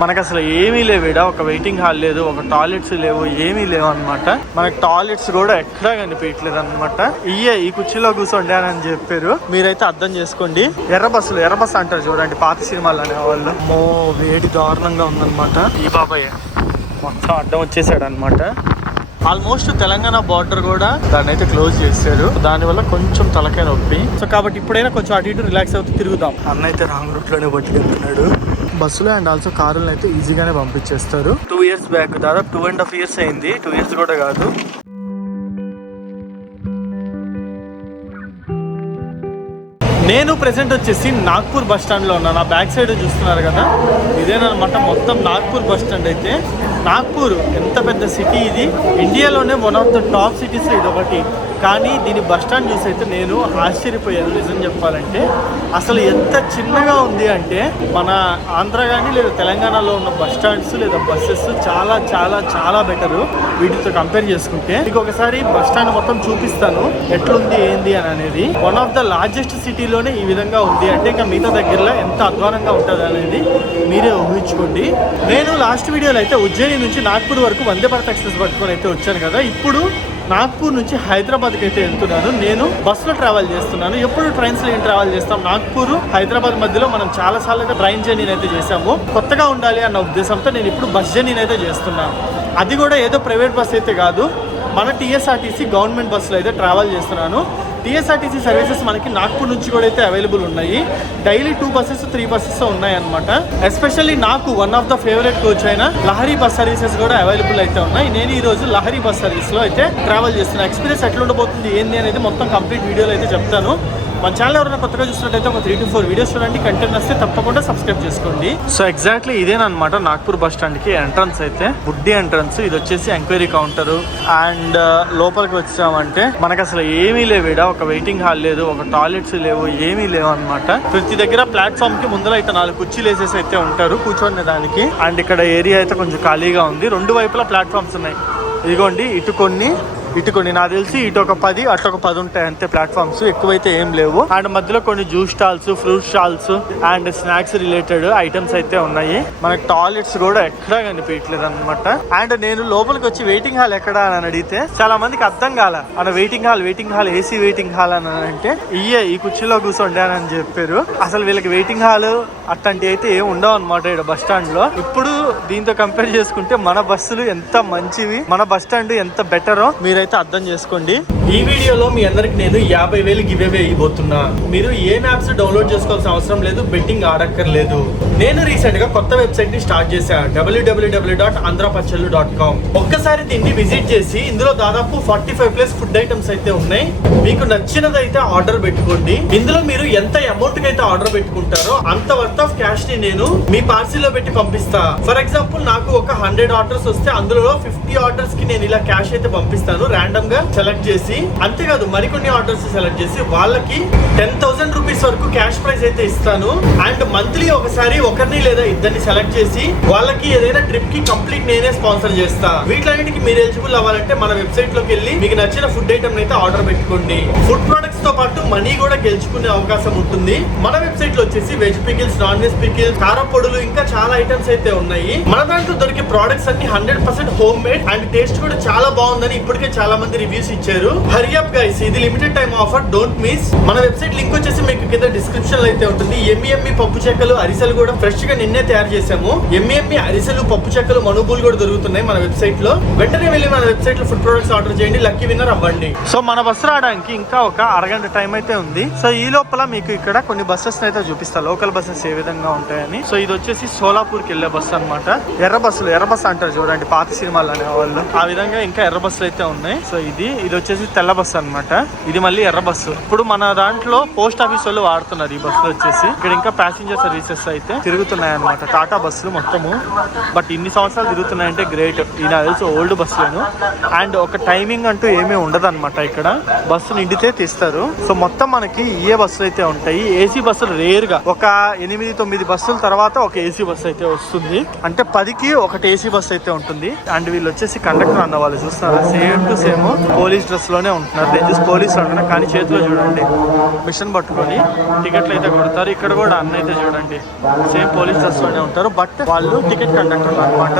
మనకు అసలు ఏమీ లేవు ఇక్కడ. ఒక వెయిటింగ్ హాల్ లేదు, ఒక టాయిలెట్స్ లేవు, ఏమీ లేవు అనమాట. మనకి టాయిలెట్స్ కూడా ఎక్కడా కనిపించట్లేదు అనమాట. ఈ కుర్చీలో కూర్చోండి అని చెప్పారు. మీరైతే అర్థం చేసుకోండి. ఎర్ర బస్సు అంటారు చూడండి, పాత సినిమాలు అనేవాళ్ళు. మో వేడి దారుణంగా ఉందన్నమాట. ఈ బాబాయ్ మొత్తం అడ్డం వచ్చేసాడు అనమాట. ఆల్మోస్ట్ తెలంగాణ బార్డర్ కూడా దాన్ని అయితే క్లోజ్ చేశారు. దానివల్ల కొంచెం తలకాయ నొప్పి. సో కాబట్టి ఇప్పుడైనా కొంచెం అటు ఇటు రిలాక్స్ అవుతూ తిరుగుదాం. అన్న అయితే రాంగ్ రూట్ లోనే పట్టుకెళ్తున్నాడు. బస్సులో అండ్ ఆల్సో కారులను అయితే ఈజీగానే పంపించేస్తారు. 2 years బ్యాక్, దాదాపు 2.5 years అయింది. 2 years కూడా కాదు. నేను ప్రెసెంట్ వచ్చేసి నాగ్పూర్ బస్ స్టాండ్ లో ఉన్నా. నా బ్యాక్ సైడ్ చూస్తున్నారు కదా, ఇదేనమాట మొత్తం నాగ్పూర్ బస్ స్టాండ్. అయితే నాగ్పూర్ ఎంత పెద్ద సిటీ ఇది. ఇండియాలోనే one of the top cities ఇది ఒకటి. కానీ దీని బస్ స్టాండ్ చూసి అయితే నేను ఆశ్చర్యపోయాను నిజం చెప్పాలంటే. అసలు ఎంత చిన్నగా ఉంది అంటే మన ఆంధ్ర కానీ లేదా తెలంగాణలో ఉన్న బస్ స్టాండ్స్ లేదా బస్సెస్ చాలా చాలా చాలా బెటరు వీటితో కంపేర్ చేసుకుంటే. మీకు ఒకసారి బస్ స్టాండ్ మొత్తం చూపిస్తాను ఎట్లుంది ఏంది అని అనేది. వన్ ఆఫ్ ద లార్జెస్ట్ సిటీలోనే ఈ విధంగా ఉంది అంటే ఇంకా మిగతా దగ్గరలో ఎంత అధ్వానంగా ఉంటుంది అనేది మీరే ఊహించుకోండి. నేను లాస్ట్ వీడియోలో అయితే ఉజ్జయిని నుంచి నాగ్పూర్ వరకు వందే భారత్ ఎక్స్ప్రెస్ పట్టుకొని అయితే వచ్చాను కదా. ఇప్పుడు నాగ్పూర్ నుంచి హైదరాబాద్కి అయితే వెళ్తున్నాను. నేను బస్సులో ట్రావెల్ చేస్తున్నాను. ఎప్పుడు ట్రైన్స్లో ఏం ట్రావెల్ చేస్తాం. నాగ్పూర్ హైదరాబాద్ మధ్యలో మనం చాలా సార్లు అయితే ట్రైన్ జర్నీని అయితే చేసాము. కొత్తగా ఉండాలి అన్న ఉద్దేశంతో నేను ఇప్పుడు బస్ జర్నీని అయితే చేస్తున్నాను. అది కూడా ఏదో ప్రైవేట్ బస్ అయితే కాదు, మన టీఎస్ఆర్టీసీ గవర్నమెంట్ బస్సులో అయితే ట్రావెల్ చేస్తున్నాను. టీఎస్ఆర్టీసీ సర్వీసెస్ మనకి నాగ్పూర్ నుంచి కూడా అయితే అవైలబుల్ ఉన్నాయి. డైలీ 2 buses 3 buses ఉన్నాయి అనమాట. ఎస్పెషల్లీ నాకు one of the favourite coach అయిన లహరి బస్ సర్వీసెస్ కూడా అవైలబుల్ అయితే ఉన్నాయి. నేను ఈ రోజు లహరి బస్ సర్వీస్ లో అయితే ట్రావెల్ చేస్తున్నా. ఎక్స్పీరియన్స్ ఎట్లా ఉండబోతుంది ఏంది అనేది మొత్తం కంప్లీట్ వీడియోలో అయితే చెప్తాను. మన ఛానల్ ఎవరైనా కొత్తగా చూసినట్టయితే ఒక 3 to 4 వీడియోస్ చూడండి. కంటెంట్ వస్తే తప్పకుండా సబ్స్క్రైబ్ చేసుకోండి. సో ఎగ్జాక్ట్లీ ఇదేనమాట నాగ్పూర్ బస్ స్టాండ్ కి ఎంట్రన్స్ అయితే. బుడ్డి ఎంట్రన్స్. ఇది వచ్చేసి ఎంక్వైరీ కౌంటర్. అండ్ లోపలికి వచ్చామంటే మనకు అసలు ఏమీ లేవు ఇక్కడ. ఒక వెయిటింగ్ హాల్ లేదు, ఒక టాయిలెట్స్ లేవు, ఏమీ లేవు అనమాట. ప్రతి దగ్గర ప్లాట్ఫామ్ కి ముందర అయితే 4 కుర్చీలు వేసేసి అయితే ఉంటారు కూర్చొని దానికి. అండ్ ఇక్కడ ఏరియా అయితే కొంచెం ఖాళీగా ఉంది. 2 వైపులా ప్లాట్ఫామ్స్ ఉన్నాయి. ఇదిగోండి ఇటు కొన్ని నాకు తెలిసి ఇటు ఒక 10 అట్లా ఒక 10 ఉంటాయి అంతే ప్లాట్ఫామ్స్. ఎక్కువైతే ఏం లేవు. అండ్ మధ్యలో కొన్ని juice stalls, fruit stalls and snacks related items అయితే ఉన్నాయి. మనకి టాయిలెట్స్ కూడా ఎక్కడా కనిపించట్లేదు అనమాట. అండ్ నేను లోపలికి వచ్చి వెయిటింగ్ హాల్ ఎక్కడ అని అడిగితే చాలా మందికి అర్థం కాల. అన్న waiting hall AC waiting hall అని అంటే ఈ కుర్చీలో కూర్చోండి అని చెప్పారు. అసలు వీళ్ళకి వెయిటింగ్ హాల్ అట్లాంటివి అయితే ఏం ఉండవు అనమాట ఇక్కడ బస్ స్టాండ్ లో. ఇప్పుడు దీంతో కంపేర్ చేసుకుంటే మన బస్సులు ఎంత మంచివి, మన బస్ స్టాండ్ ఎంత బెటరో మీరైతే అర్థం చేసుకోండి. ఈ వీడియోలో మీ అందరికి నేను 50,000 గివ్ అవే ఇవ్వబోతున్నా. మీరు ఏ మ్యాప్స్ డౌన్లోడ్ చేసుకోవాల్సిన అవసరం లేదు, బెట్టింగ్ ఆడక్కర్లేదు. నేను రీసెంట్ గా కొత్త వెబ్సైట్ ని స్టార్ట్ చేశాను, www.andhrapachelu.com. ఒక్కసారి దీన్ని విజిట్ చేసి ఇందులో దాదాపు 45+ ఫుడ్ ఐటమ్స్ అయితే ఉన్నాయి. మీకు నచ్చినది అయితే ఆర్డర్ పెట్టుకోండి. ఇందులో మీరు ఎంత అమౌంట్ కి అయితే ఆర్డర్ పెట్టుకుంటారో అంత వర్త్ ఆఫ్ క్యాష్ ని నేను మీ పార్సిల్ లో పెట్టి పంపిస్తా. ఫర్ ఎగ్జాంపుల్ నాకు ఒక 100 ఆర్డర్స్ వస్తే అందులో 50 ఆర్డర్స్ కి నేను ఇలా క్యాష్ అయితే పంపిస్తాను రాండమ్ గా సెలెక్ట్ చేసి. అంతేకాదు మరికొన్ని ఆర్డర్స్ సెలెక్ట్ చేసి వాళ్ళకి 10,000 రూపీస్ వరకు క్యాష్ ప్రైజ్ అయితే ఇస్తాను. అండ్ మంత్లీ ఒకసారి ఒకరిని లేదా ఇద్దరిని సెలెక్ట్ చేసి వాళ్ళకి ఏదైనా ట్రిప్ కి కంప్లీట్ నేనే స్పాన్సర్ చేస్తా. వీటిలన్నిటికి మీరు ఎలిజిబుల్ అవ్వాలంటే మన వెబ్సైట్ లోకి వెళ్ళి మీకు నచ్చిన ఫుడ్ ఐటమ్ అయితే ఆర్డర్ పెట్టుకోండి. ఫుడ్ ప్రొడక్ట్స్ తో పాటు మనీ కూడా గెలుచుకునే అవకాశం ఉంటుంది. మన వెబ్సైట్ లో వచ్చేసి veg pickles, non veg pickles, కారం పొడులు ఇంకా చాలా ఐటమ్స్ అయితే ఉన్నాయి. మన దాంట్లో దొరికే ప్రొడక్ట్స్ అన్ని 100% హోమ్ మేడ్ అండ్ టేస్ట్ కూడా చాలా బాగుందని ఇప్పటికే చాలా మంది రివ్యూస్ ఇచ్చారు. హరి అప్ గైస్, ఇది limited time offer, don't miss. మన వెబ్సైట్ లింక్ వచ్చేసి మీకు కింద డిస్క్రిప్షన్ లో అయితే ఉంటుంది. ఎమ్మి పప్పు చెక్కలు, అరిసెలు కూడా ఫ్రెష్ గా నిన్నే తయారు చేసాము. ఎమ్మి అరిసెలు, పప్పు చెక్కలు, మనుబులు కూడా దొరుకుతున్నాయి మన వెబ్సైట్ లో. వెంటనే వెళ్ళి మన వెబ్సైట్ లో ఫుడ్ ప్రొడక్ట్స్ ఆర్డర్ చేయండి, లక్కీ విన్నర్ అవ్వండి. సో మన బస్సు రావడానికి ఇంకా ఒక అరగంట టైం అయితే ఉంది. సో ఈ లోపల మీకు ఇక్కడ కొన్ని బస్సెస్ అయితే చూపిస్తా, లోకల్ బస్సెస్ ఏ విధంగా ఉంటాయని. సో ఇది వచ్చేసి సోలాపూర్ కి వెళ్లే బస్సు అనమాట. ఎర్ర బస్సు అంటారు చూడండి, పాత సినిమాలు అనేవాళ్ళు. ఆ విధంగా ఇంకా ఎర్ర బస్సులు అయితే ఉన్నాయి. సో ఇది వచ్చేసి తెల్ల బస్సు అనమాట. ఇది మళ్ళీ ఎర్ర బస్సు. ఇప్పుడు మన దాంట్లో పోస్ట్ ఆఫీస్ వాళ్ళు వాడుతున్నారు ఈ బస్సులు వచ్చేసి. ఇక్కడ ఇంకా ప్యాసింజర్ సర్వీసెస్ అయితే తిరుగుతున్నాయి అనమాట, టాటా బస్సులు మొత్తము. బట్ ఇన్ని సంవత్సరాలు తిరుగుతున్నాయంటే గ్రేట్. ఈ నాకు తెలిసి ఓల్డ్ బస్సులను. అండ్ ఒక టైమింగ్ అంటూ ఏమీ ఉండదు అనమాట. ఇక్కడ బస్సు నిండితే తీస్తారు. సో మొత్తం మనకి ఏ బస్సులు అయితే ఉంటాయి. ఏసీ బస్సులు రేర్ గా ఒక 8 9 బస్సుల తర్వాత ఒక ఏసీ బస్సు అయితే వస్తుంది. అంటే 10కి ఒకటి ఏసీ బస్సు అయితే ఉంటుంది. అండ్ వీళ్ళు వచ్చేసి కండక్టర్ అన్న వాళ్ళు చూస్తున్నారా, same to same police dress లోనే ఉంటున్నారు. నేను చూసి పోలీసులు అంటున్నా, కానీ చేతిలో చూడండి మిషన్ పట్టుకొని టికెట్లు అయితే కొడతారు. ఇక్కడ కూడా అన్న అయితే చూడండి సేమ్ పోలీస్ డ్రెస్ లోనే ఉంటారు, బట్ వాళ్ళు టికెట్ కండక్టర్లు అనమాట.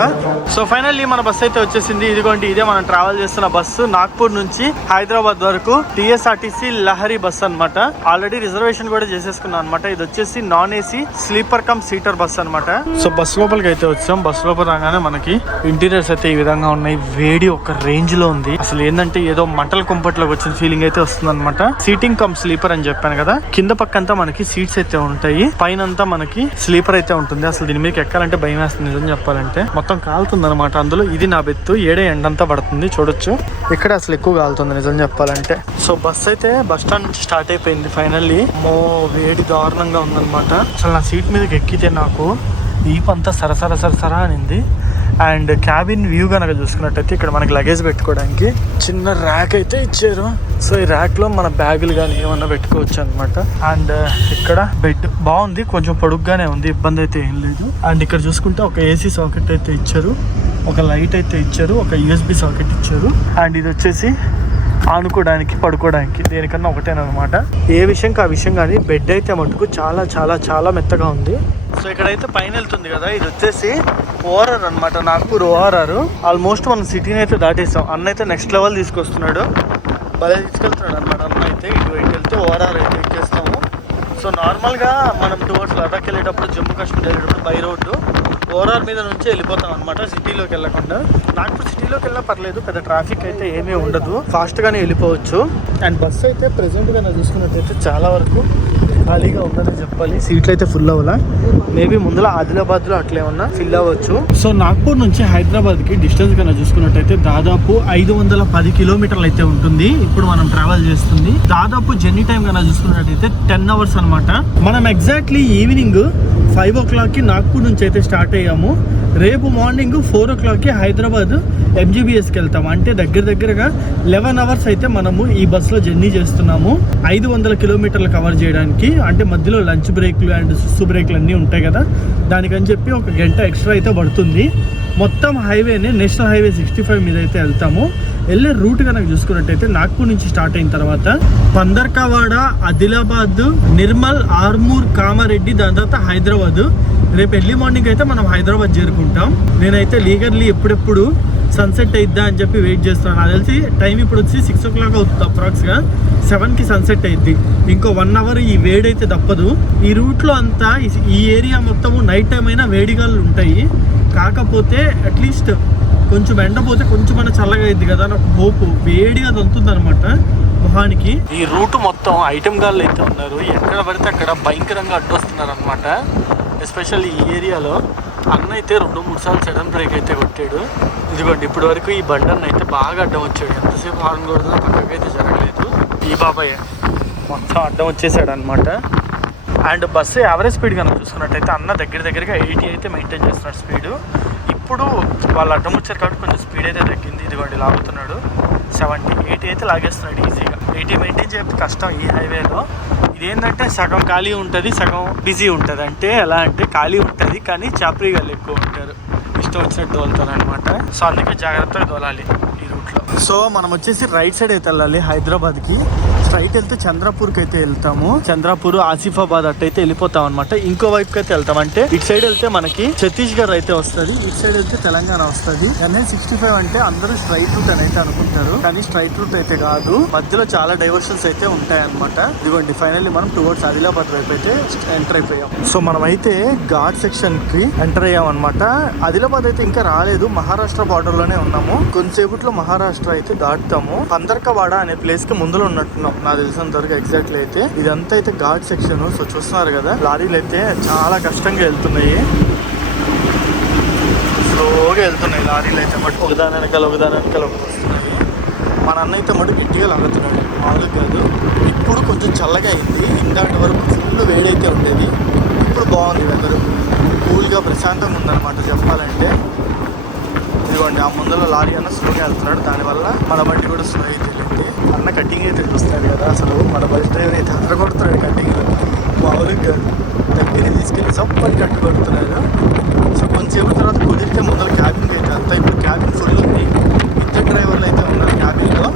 సో ఫైనల్లీ మన బస్సు అయితే వచ్చేసింది. ఇదిగోండి ఇదే మనం ట్రావెల్ చేస్తున్న బస్సు, నాగ్పూర్ నుంచి హైదరాబాద్ వరకు టీఎస్ఆర్టీసీ లహరి బస్ అనమాట. ఆల్రెడీ రిజర్వేషన్ కూడా చేసేసుకున్నాం అనమాట. ఇది వచ్చేసి non AC sleeper come seater bus అనమాట. సో బస్ లోపలికి అయితే వచ్చాం. బస్ లోపల రాగానే మనకి ఇంటీరియర్స్ అయితే ఈ విధంగా ఉన్నాయి. వేడి ఒక రేంజ్ లో ఉంది. అసలు ఏంటంటే ఏదో మంటల కుంపట్లోకి వచ్చిన ఫీలింగ్ అయితే వస్తుంది అనమాట. సీటింగ్ కమ్ స్లీపర్ అని చెప్పాను కదా, కింద పక్కంతా మనకి సీట్స్ అయితే ఉంటాయి, పైన అంతా మనకి స్లీపర్ అయితే ఉంటుంది. అసలు దీని మీద ఎక్కాలంటే భయం వేస్తుంది నిజం చెప్పాలంటే. మొత్తం కాలుతుంది అనమాట అందులో. ఇది నా బెత్తు, ఏడే ఎండంతా పడుతుంది చూడొచ్చు. ఇక్కడ అసలు ఎక్కువ కాలుతుంది నిజం చెప్పాలంటే. సో బస్ అయితే బస్ స్టాండ్ నుంచి స్టార్ట్ అయిపోయింది ఫైనల్లీ. వేడి దారుణంగా ఉందన్నమాట. అసలు నా సీట్ మీదకి ఎక్కితే నాకు ఈపంతా సరసరా అనింది. అండ్ క్యాబిన్ వ్యూ కనుక చూసుకున్నట్టయితే ఇక్కడ మనకి లగేజ్ పెట్టుకోవడానికి చిన్న ర్యాక్ అయితే ఇచ్చారు. సో ఈ ర్యాక్ లో మన బ్యాగులు కానీ ఏమన్నా పెట్టుకోవచ్చు అనమాట. అండ్ ఇక్కడ బెడ్ బాగుంది, కొంచెం పొడుగ్గానే ఉంది, ఇబ్బంది అయితే ఏం లేదు. అండ్ ఇక్కడ చూసుకుంటే ఒక ఏసీ సాకెట్ అయితే ఇచ్చారు, ఒక లైట్ అయితే ఇచ్చారు, ఒక యూఎస్బి సాకెట్ ఇచ్చారు. అండ్ ఇది వచ్చేసి ఆనుకోవడానికి పడుకోవడానికి దేనికన్నా ఒకటేనమాట. ఏ విషయంకి ఆ విషయం కానీ బెడ్ అయితే మటుకు చాలా చాలా చాలా మెత్తగా ఉంది. సో ఇక్కడైతే పైన వెళ్తుంది కదా, ఇది వచ్చేసి ఓఆర్ఆర్ అనమాట, నాగ్పూర్ ఓఆర్ఆర్. ఆల్మోస్ట్ మనం సిటీని అయితే దాటేసాం. అన్న అయితే నెక్స్ట్ లెవెల్ తీసుకొస్తున్నాడు, భలే తీసుకెళ్తున్నాడు అనమాట. అన్న అయితే ఇటు వెళ్తే ఓఆర్ఆర్ అయితే ఎక్కేస్తాము. సో నార్మల్గా మనం టువర్డ్స్ లడాక్ వెళ్ళేటప్పుడు, జమ్మూ కాశ్మీర్ వెళ్ళేటప్పుడు బై రోడ్డు ఓఆర్ఆర్ మీద నుంచి వెళ్ళిపోతాం అనమాట, సిటీలోకి వెళ్ళకుండా. నాగ్పూర్ సిటీలోకి వెళ్ళినా పర్లేదు, పెద్ద ట్రాఫిక్ అయితే ఏమీ ఉండదు, ఫాస్ట్గానే వెళ్ళిపోవచ్చు. అండ్ బస్సు అయితే ప్రెజెంట్గా నేను చూసుకున్నట్టయితే చాలా వరకు ఖాళీగా ఉందని చెప్పాలి. సీట్లు అయితే ఫుల్ అవ్వాలా, మేబీ ముందులో ఆదిలాబాద్లో అట్లా ఏమన్నా ఫిల్ అవ్వచ్చు. సో నాగ్పూర్ నుంచి హైదరాబాద్కి డిస్టెన్స్ కన్నా చూసుకున్నట్టయితే దాదాపు 510 కిలోమీటర్లు అయితే ఉంటుంది ఇప్పుడు మనం ట్రావెల్ చేస్తుంది. దాదాపు జర్నీ టైం కన్నా చూసుకున్నట్టయితే 10 అవర్స్ అనమాట. మనం ఎగ్జాక్ట్లీ ఈవినింగ్ 5 o'clockకి నాగ్పూర్ నుంచి అయితే స్టార్ట్ అయ్యాము. రేపు మార్నింగ్ 4 o'clockకి హైదరాబాద్ ఎంజీబీఎస్కి వెళ్తాము. అంటే దగ్గరగా 11 అవర్స్ అయితే మనము ఈ బస్సులో జర్నీ చేస్తున్నాము. 500 కిలోమీటర్లు కవర్ చేయడానికి. అంటే మధ్యలో లంచ్ బ్రేక్లు అండ్ సుస్సు బ్రేక్లు అన్నీ ఉంటాయి కదా, దానికని చెప్పి 1 గంట ఎక్స్ట్రా అయితే పడుతుంది. మొత్తం హైవేనే నేషనల్ హైవే 65 మీద అయితే వెళ్తాము. వెళ్ళే రూట్ కనుక చూసుకున్నట్టయితే నాగ్పూర్ నుంచి స్టార్ట్ అయిన తర్వాత పందర్కవాడ, ఆదిలాబాద్, నిర్మల్, ఆర్మూర్, కామారెడ్డి, దాని తర్వాత హైదరాబాద్. రేపు ఎర్లీ మార్నింగ్ అయితే మనం హైదరాబాద్ చేరుకుంటాం. నేనైతే లీగర్లీ ఎప్పుడెప్పుడు సన్సెట్ అయిద్దా అని చెప్పి వెయిట్ చేస్తున్నాను. నాకు తెలిసి టైం ఇప్పుడు వచ్చి 6 o'clock అవుతుంది, అప్రాక్స్గా 7కి సన్సెట్ అయింది. ఇంకో 1 hour ఈ వేడైతే తప్పదు. ఈ రూట్లో అంతా ఈ ఏరియా మొత్తము నైట్ టైం అయినా వేడిగాలు ఉంటాయి. కాకపోతే అట్లీస్ట్ కొంచెం ఎండపోతే కొంచెం మన చల్లగా అయింది కదా అని ఒక హోప్. వేడిగా దంతుంది అనమాట మొహానికి. ఈ రూట్ మొత్తం ఐటమ్ గాళ్ళు అయితే ఉన్నారు, ఎక్కడ పడితే అక్కడ భయంకరంగా అడ్డొస్తున్నారు అనమాట. ఎస్పెషల్లీ ఈ ఏరియాలో అన్న అయితే 2-3 సార్లు సడన్ బ్రేక్ అయితే కొట్టాడు. ఇదిగోండి ఇప్పటి వరకు ఈ బండన్న అయితే బాగా అడ్డం వచ్చాడు. ఎంతసేపు హార్న్ కొడుతున్నా పక్కకైతే జరగలేదు. ఈ బాబాయ్ మొత్తం అడ్డం వచ్చేసాడు అనమాట. అండ్ బస్సు యావరేజ్ స్పీడ్ కనుక చూసుకున్నట్టయితే అన్న దగ్గరగా 80 అయితే మెయింటైన్ చేస్తున్నాడు స్పీడు. ఇప్పుడు వాళ్ళు అడ్డం వచ్చారు కాబట్టి కొంచెం స్పీడ్ అయితే తగ్గింది. ఇదిగోండి లాగుతున్నాడు 70, 80 అయితే లాగేస్తున్నాడు ఈజీగా. 80 మెయింటైన్ చేయడం కష్టం ఈ హైవేలో. ఇదేంటంటే సగం ఖాళీ ఉంటుంది, సగం బిజీ ఉంటుంది. అంటే ఎలా అంటే ఖాళీ ఉంటుంది కానీ చాప్రీగాళ్ళు ఎక్కువ ఉంటారు, ఇష్టం వచ్చినట్టు దోలుతారు అనమాట. సో అందుకే జాగ్రత్తగా దోలాలి ఈ రూట్లో. సో మనం వచ్చేసి రైట్ సైడ్ అయితే వెళ్ళాలి హైదరాబాద్కి. స్ట్రైట్ వెళ్తే చంద్రపూర్కి అయితే వెళ్తాము. చంద్రపూర్, ఆసిఫాబాద్ అట్టయితే వెళ్ళిపోతాం అనమాట. ఇంకో వైపుకి అయితే వెళ్తాం. అంటే ఇటు సైడ్ వెళ్తే మనకి ఛత్తీస్గఢ్ అయితే వస్తుంది, ఇటు సైడ్ వెళ్తే తెలంగాణ వస్తుంది. NH65 అంటే అందరూ స్ట్రైట్ రూట్ అని అయితే అనుకుంటారు, కానీ స్ట్రైట్ రూట్ అయితే కాదు, మధ్యలో చాలా డైవర్షన్స్ అయితే ఉంటాయి అనమాట. ఇదిగోండి ఫైనల్లీ మనం టువర్డ్స్ ఆదిలాబాద్ వైపు అయితే ఎంటర్ అయిపోయాం. సో మనం అయితే ఘాట్ సెక్షన్ కి ఎంటర్ అయ్యాం అనమాట. ఆదిలాబాద్ అయితే ఇంకా రాలేదు, మహారాష్ట్ర బార్డర్ లోనే ఉన్నాము. కొంతసేపట్లో మహారాష్ట్ర అయితే దాటుతాము. పందర్కవాడ అనే ప్లేస్ కి ముందులో ఉన్నట్టున్నాం నాకు తెలిసినంత వరకు. ఎగ్జాక్ట్లీ అయితే ఇదంతా అయితే ఘాట్ సెక్షన్. సో చూస్తున్నారు కదా, లారీలు అయితే చాలా కష్టంగా వెళ్తున్నాయి, స్లోగా వెళ్తున్నాయి లారీలు అయితే. బట్ ఒకదాని వెనకాల ఒకటి వస్తున్నాయి. మన అన్న అయితే మటు గట్టిగా లాగుతున్నాడు, మామూలుగా కాదు. ఇప్పుడు కొంచెం చల్లగా అయింది, ఇందాటి వరకు ఫుల్ వేడైతే ఉండేది. ఇప్పుడు బాగుంది వెదరు, కూల్గా ప్రశాంతంగా ఉందన్నమాట చెప్పాలంటే. ఇదిగోండి ఆ ముందర లారీ అన్న స్లోగా వెళ్తున్నాడు, దానివల్ల మన బండి కూడా స్లో అయితే వెళ్ళింది. అన్న కటింగ్ అయితే చూస్తాడు కదా, అసలు మన బస్ డ్రైవర్ అయితే కొడుతున్నాడు కటింగ్. మామూలుగా దగ్గర తీసుకెళ్ళి సప్పని కట్టుబడుతున్నారు. సో కొంచెంసేపు తర్వాత కుదిరితే ముందర క్యాబిన్కి అయితే అంతా ఇప్పుడు క్యాబిన్ ఫుల్ ఉంది. ఇద్దరు డ్రైవర్లు అయితే ఉన్నారు క్యాబిన్లో.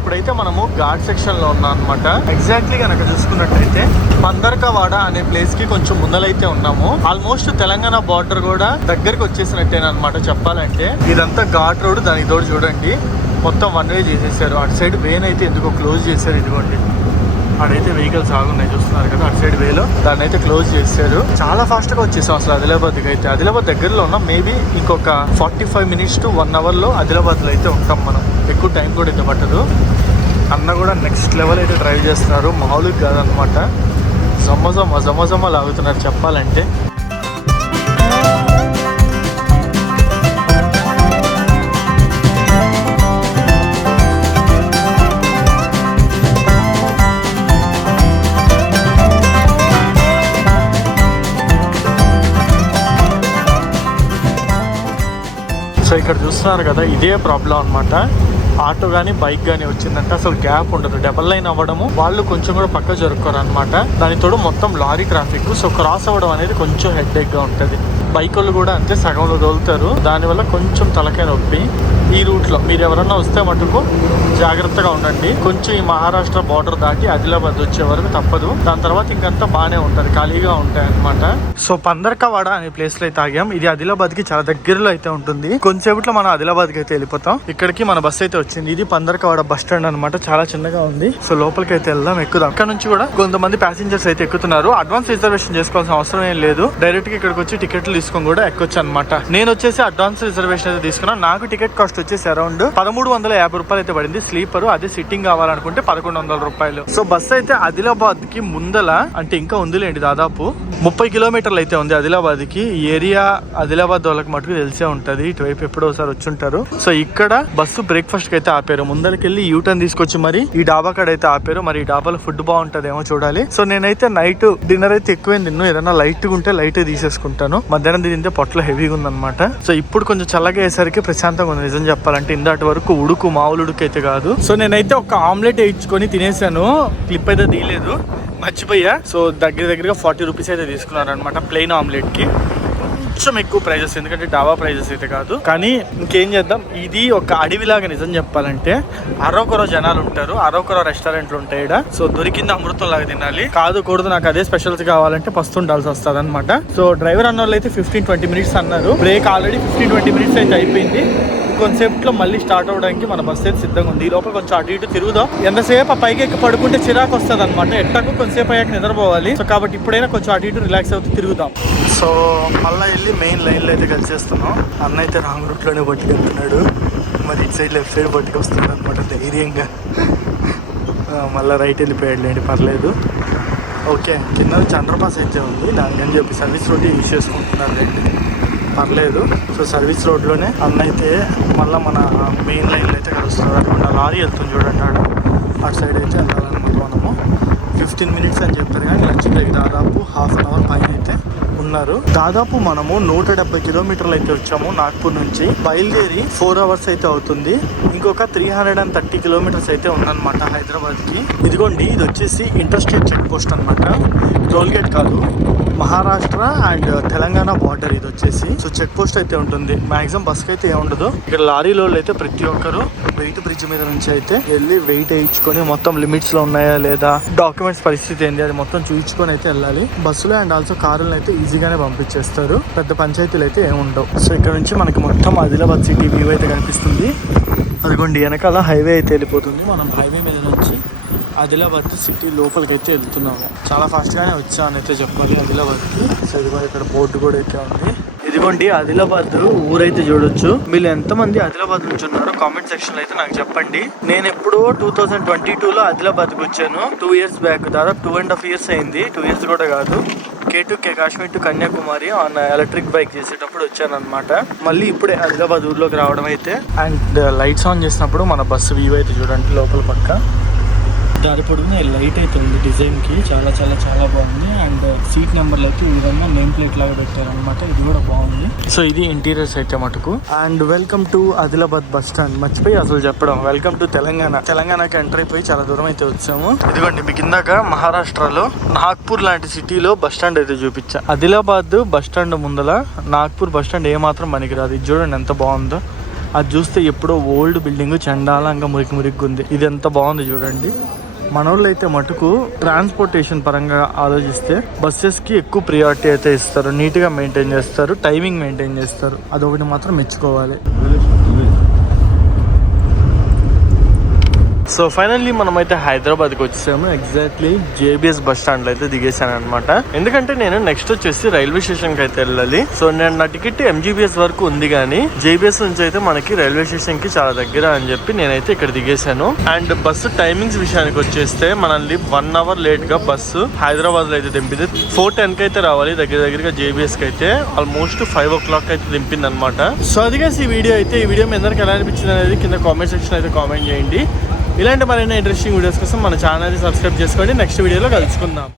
ఇప్పుడైతే మనము ఘాట్ సెక్షన్లో ఉన్నాం అనమాట. ఎగ్జాక్ట్లీ కనుక చూసుకున్నట్టయితే పందర్కవాడ అనే ప్లేస్ కి కొంచెం ముందలైతే ఉన్నాము. ఆల్మోస్ట్ తెలంగాణ బార్డర్ కూడా దగ్గరికి వచ్చేసినట్టేనమాట చెప్పాలంటే. ఇదంతా ఘాట్ రోడ్, దానికి తోడు చూడండి మొత్తం వన్ వే చేసేసారు. అటు సైడ్ వేన్ అయితే ఎందుకో క్లోజ్ చేశారు. ఇదిగోండి అడైతే వెహికల్స్ ఆగున్నాయి చూస్తున్నారు కదా, అటు సైడ్ వేలో దాన్ని అయితే క్లోజ్ చేశారు. చాలా ఫాస్ట్ గా వచ్చేసాం అసలు ఆదిలాబాద్కి అయితే. ఆదిలాబాద్ దగ్గరలో ఉన్నాం. మేబీ ఇంకొక 45 minutes to 1 hour లో ఆదిలాబాద్ లో అయితే ఉంటాం మనం. ఎక్కువ టైం కూడా అయితే పట్టదు. అన్న కూడా నెక్స్ట్ లెవెల్ అయితే డ్రైవ్ చేస్తున్నారు, మామూలుగా కాదనమాట. జమజమ లాగుతున్నారు చెప్పాలంటే. సో ఇక్కడ చూస్తున్నారు కదా, ఇదే ప్రాబ్లం అనమాట. ఆటో కానీ బైక్ కానీ వచ్చిందంటే అసలు గ్యాప్ ఉండదు. డబల్ లైన్ అవ్వడము, వాళ్ళు కొంచెం కూడా పక్క జరుపుకోరు అనమాట. దానితోడు మొత్తం లారీ ట్రాఫిక్. సో క్రాస్ అవ్వడం అనేది కొంచెం హెడ్ఏక్గా ఉంటుంది. బైక్ వాళ్ళు కూడా అంతే, సగంలో తోలుతారు. దానివల్ల కొంచెం తలకాయ నొప్పి. ఈ రూట్లో మీరు ఎవరన్నా వస్తే మటుకు జాగ్రత్తగా ఉండండి. కొంచెం ఈ మహారాష్ట్ర బార్డర్ దాటి ఆదిలాబాద్ వచ్చే వరకు తప్పదు. దాని తర్వాత ఇంకంతా బాగానే ఉంటుంది, ఖాళీగా ఉంటాయి అనమాట. సో పందర్కవాడ అనే ప్లేస్ లో అయితే ఆగాం. ఇది ఆదిలాబాద్ కి చాలా దగ్గరలో అయితే ఉంటుంది. కొంచెంసేపట్లో మనం ఆదిలాబాద్ కి అయితే వెళ్ళిపోతాం. ఇక్కడికి మన బస్ అయితే వచ్చింది. ఇది పందర్కవాడ బస్ స్టాండ్ అనమాట. చాలా చిన్నగా ఉంది. సో లోపలికి అయితే వెళ్దాం, ఎక్కుదాం. ఇక్కడ నుంచి కూడా కొంతమంది ప్యాసింజర్స్ అయితే ఎక్కుతున్నారు. అడ్వాన్స్ రిజర్వేషన్ చేసుకోవాల్సిన అవసరం ఏం లేదు. డైరెక్ట్ గా ఇక్కడికి వచ్చి టికెట్లు తీసుకొని కూడా ఎక్కొచ్చు అనమాట. నేను వచ్చేసి అడ్వాన్స్ రిజర్వేషన్ అయితే తీసుకున్నాను. నాకు టికెట్ కాస్ట్ వచ్చేసి అరౌండ్ 1350 రూపాయలు అయితే పడింది స్లీపర్. అదే సిట్టింగ్ కావాలనుకుంటే 1100 రూపాయలు. సో బస్ అయితే ఆదిలాబాద్ కి ముందల అంటే ఇంకా ఉందిలేండి, దాదాపు 30 కిలోమీటర్లు అయితే ఉంది ఆదిలాబాద్ కి. ఈ ఏరియా ఆదిలాబాద్ వాళ్ళకి మటుకు తెలిసే ఉంటది, ఇటువైపు ఎప్పుడో ఒకసారి వచ్చి ఉంటారు. సో ఇక్కడ బస్సు బ్రేక్ఫాస్ట్ కి అయితే ఆపారు. ముందరకెళ్ళి యూటర్న్ తీసుకొచ్చి మరి ఈ డాబా కాడ అయితే ఆపారు. మరి ఈ డాబాలో ఫుడ్ బాగుంటదేమో చూడాలి. సో నేనైతే నైట్ డిన్నర్ అయితే ఎక్కువ తిన్ను. ఏదైనా లైట్ గా ఉంటే లైట్ తీసేసుకుంటాను. మధ్యాహ్నం తింటే పొట్టలో హెవీగా ఉందన్నమాట. సో ఇప్పుడు కొంచెం చల్లగా అయ్యేసరికి ప్రశాంతంగా ఉంది నిజం చెప్పాలంటే. ఇందాటి వరకు ఉడుకు మామూలు ఉడుకు అయితే కాదు. సో నేనైతే ఒక ఆమ్లెట్ వేయించుకొని తినేసాను. క్లిప్ అయితే తీయలేదు, మర్చిపోయా. సో దగ్గరగా 40 రూపీస్ అయితే తీసుకున్నారు అనమాట ప్లెయిన్ ఆమ్లెట్ కి. కొంచెం ఎక్కువ ప్రైజెస్, ఎందుకంటే డాబా ప్రైజెస్ అయితే కాదు. కానీ ఇంకేం చేద్దాం, ఇది ఒక అడవిలాగా నిజం చెప్పాలంటే. అరొకరో జనాలు ఉంటారు, అరొకరో రెస్టారెంట్లు ఉంటాయి ఇక్కడ. సో దొరికింది అమృతం లాగా తినాలి. కాదు నాకు అదే స్పెషల్స్ కావాలంటే ఫస్ట్ ఉండాల్సి వస్తుంది అనమాట. సో డ్రైవర్ అన్న వాళ్ళు అయితే 15-20 minutes అన్నారు. బ్రేక్ ఆల్రెడీ 15-20 minutes అయితే అయిపోయింది. కొంతసేపులో మళ్ళీ స్టార్ట్ అవ్వడానికి మన బస్ అయితే సిద్ధంగా ఉంది. ఈ లోపల కొంచెం అటు ఇటు తిరుగుదాం. ఎంతసేపు ఆ పైకి ఎక్కి పడుకుంటే చిరాకు వస్తుంది అనమాట. ఎట్టకు కొంతసేపు అయ్యాక నిద్రపోవాలి. సో కాబట్టి ఇప్పుడైనా కొంచెం అటు ఇటు రిలాక్స్ అవుతూ తిరుగుదాం. సో మళ్ళీ వెళ్ళి మెయిన్ లైన్లో అయితే కలిసేస్తున్నాం. అన్న అయితే రాంగ్ రూట్లోనే పట్టుకెళ్తున్నాడు. మరి ఇటు సైడ్ లెఫ్ట్ సైడ్ పట్టుకొస్తున్నాడు అనమాట ధైర్యంగా. మళ్ళీ రైట్ వెళ్ళిపోయాడులేండి, పర్లేదు. ఓకే, కింద చంద్రపాస్ అయితే ఉంది. దానికని చెప్పి సర్వీస్ రోడ్ యూజ్ చేసుకుంటున్నారు రండి, పర్లేదు. సో సర్వీస్ రోడ్లోనే అన్న అయితే మళ్ళీ మన మెయిన్ లైన్లో అయితే కలుస్తున్నారు. అక్కడ లారీ వెళ్తుంది చూడండి, అటు సైడ్ అయితే వెళ్ళాలన్నమాట. మనము 15 minutes అని చెప్పారు, కానీ లక్ష్మీకి దాదాపు ½ an hour పైన అయితే ఉన్నారు. దాదాపు మనము 170 కిలోమీటర్లు అయితే వచ్చాము నాగ్పూర్ నుంచి. బయలుదేరి 4 hours అయితే అవుతుంది. ఇంకొక 330 కిలోమీటర్స్ అయితే ఉందన్నమాట హైదరాబాద్ కి. ఇదిగోండి, ఇది వచ్చేసి ఇంటర్స్టేట్ చెక్ పోస్ట్ అనమాట, టోల్గేట్ కాదు. మహారాష్ట్ర అండ్ తెలంగాణ బార్డర్ ఇది వచ్చేసి. సో చెక్ పోస్ట్ అయితే ఉంటుంది. మాక్సిమం బస్కి అయితే ఏముండదు. ఇక్కడ లారీలో అయితే ప్రతి ఒక్కరు వెయిట్ బ్రిడ్జ్ మీద నుంచి అయితే వెళ్ళి వెయిట్ వేయించుకొని మొత్తం లిమిట్స్ లో ఉన్నాయా లేదా, డాక్యుమెంట్స్ పరిస్థితి ఏంటి అది మొత్తం చూపించుకొని అయితే వెళ్ళాలి. బస్సులో అండ్ ఆల్సో కారులను అయితే ఈజీగానే పంపించేస్తారు. పెద్ద పంచాయతీలు అయితే ఏముండవు. సో ఇక్కడ నుంచి మనకి మొత్తం ఆదిలాబాద్ సిటీ వ్యూ అయితే కనిపిస్తుంది. అదిగోండి వెనకాల హైవే అయితే వెళ్ళిపోతుంది. మనం హైవే మీద నుంచి ఆదిలాబాద్ సిటీ లోపలికి అయితే వెళ్తున్నాము. చాలా ఫాస్ట్గానే వచ్చామని అయితే చెప్పాలి ఆదిలాబాద్కి. సో ఇదిగో ఇక్కడ బోర్డు కూడా అయితే ఉంది. ఇదిగోండి ఆదిలాబాద్ ఊరైతే చూడొచ్చు. మీరు ఎంతమంది ఆదిలాబాద్ నుంచి ఉన్నారో కామెంట్ సెక్షన్ లో అయితే నాకు చెప్పండి. నేను ఎప్పుడో 2022లో ఆదిలాబాద్కి వచ్చాను. 2 years బ్యాక్, దాదాపు 2.5 years అయింది. 2 years కూడా కాదు. K2K Kashmir to Kanyakumari on electric bike చేసేటప్పుడు వచ్చాను అనమాట. మళ్ళీ ఇప్పుడే ఆదిలాబాద్ ఊర్లోకి రావడం అయితే. అండ్ లైట్స్ ఆన్ చేసినప్పుడు మన బస్సు వ్యూ అయితే చూడండి లోపల పక్క. దారి పొడుగున లైట్ అయితే ఉంది డిజైన్ కి, చాలా చాలా చాలా బాగుంది. అండ్ సీట్ నెంబర్లు అయితే ఈ విధంగా నేమ్ ప్లేట్ లాగా పెట్టారనమాట, ఇది కూడా బాగుంది. సో ఇది ఇంటీరియర్స్ అయితే మటుకు. And welcome to Adilabad bus stand. మర్చిపోయి అసలు చెప్పడం, వెల్కమ్ టు తెలంగాణకి ఎంటర్ అయిపోయి చాలా దూరం అయితే వచ్చాము. ఇదిగోండి మీకు ఇందాక మహారాష్ట్రలో నాగ్పూర్ లాంటి సిటీలో బస్ స్టాండ్ అయితే చూపించా. ఆదిలాబాద్ బస్ స్టాండ్ ముందల నాగ్పూర్ బస్ స్టాండ్ ఏమాత్రం పనికిరాదు. ఇది చూడండి ఎంత బాగుందో. అది చూస్తే ఎప్పుడో ఓల్డ్ బిల్డింగ్ చండాలంగా మురికి ఉంది. ఇది ఎంత బాగుంది చూడండి. మనోళ్ళు అయితే మటుకు ట్రాన్స్పోర్టేషన్ పరంగా ఆలోచిస్తే బస్సెస్కి ఎక్కువ ప్రియారిటీ అయితే ఇస్తారు, నీట్గా మెయింటైన్ చేస్తారు, టైమింగ్ మెయింటైన్ చేస్తారు. అదొకటి మాత్రం మెచ్చుకోవాలి. సో ఫైనల్లీ మనం అయితే హైదరాబాద్కి వచ్చేసాము. ఎగ్జాక్ట్లీ జేబీఎస్ బస్ స్టాండ్లో అయితే దిగేసాను అనమాట. ఎందుకంటే నేను నెక్స్ట్ వచ్చేసి రైల్వే స్టేషన్కి అయితే వెళ్ళాలి. సో నేను నా టికెట్ ఎంజీబీఎస్ వరకు ఉంది, కానీ జేబీఎస్ నుంచి అయితే మనకి రైల్వే స్టేషన్కి చాలా దగ్గర అని చెప్పి నేనైతే ఇక్కడ దిగేశాను. అండ్ బస్సు టైమింగ్స్ విషయానికి వచ్చేస్తే మనల్ని 1 అవర్ లేట్గా బస్సు హైదరాబాద్లో అయితే దింపింది. 4:10కి అయితే రావాలి దగ్గరగా జేబీఎస్కి అయితే. ఆల్మోస్ట్ 5 o'clock అయితే దింపింది అనమాట. సో అదిగా ఈ వీడియో అయితే. ఈ వీడియో మీ అందరికి ఎలా అనిపించింది అనేది కింద కామెంట్ సెక్షన్ అయితే కామెంట్ చేయండి. ఇలాంటి మరిన్ని ఇంట్రెస్టింగ్ వీడియోస్ కోసం మన ఛానల్ని సబ్స్క్రైబ్ చేసుకోండి. నెక్స్ట్ వీడియోలో కలుసుకుందాం.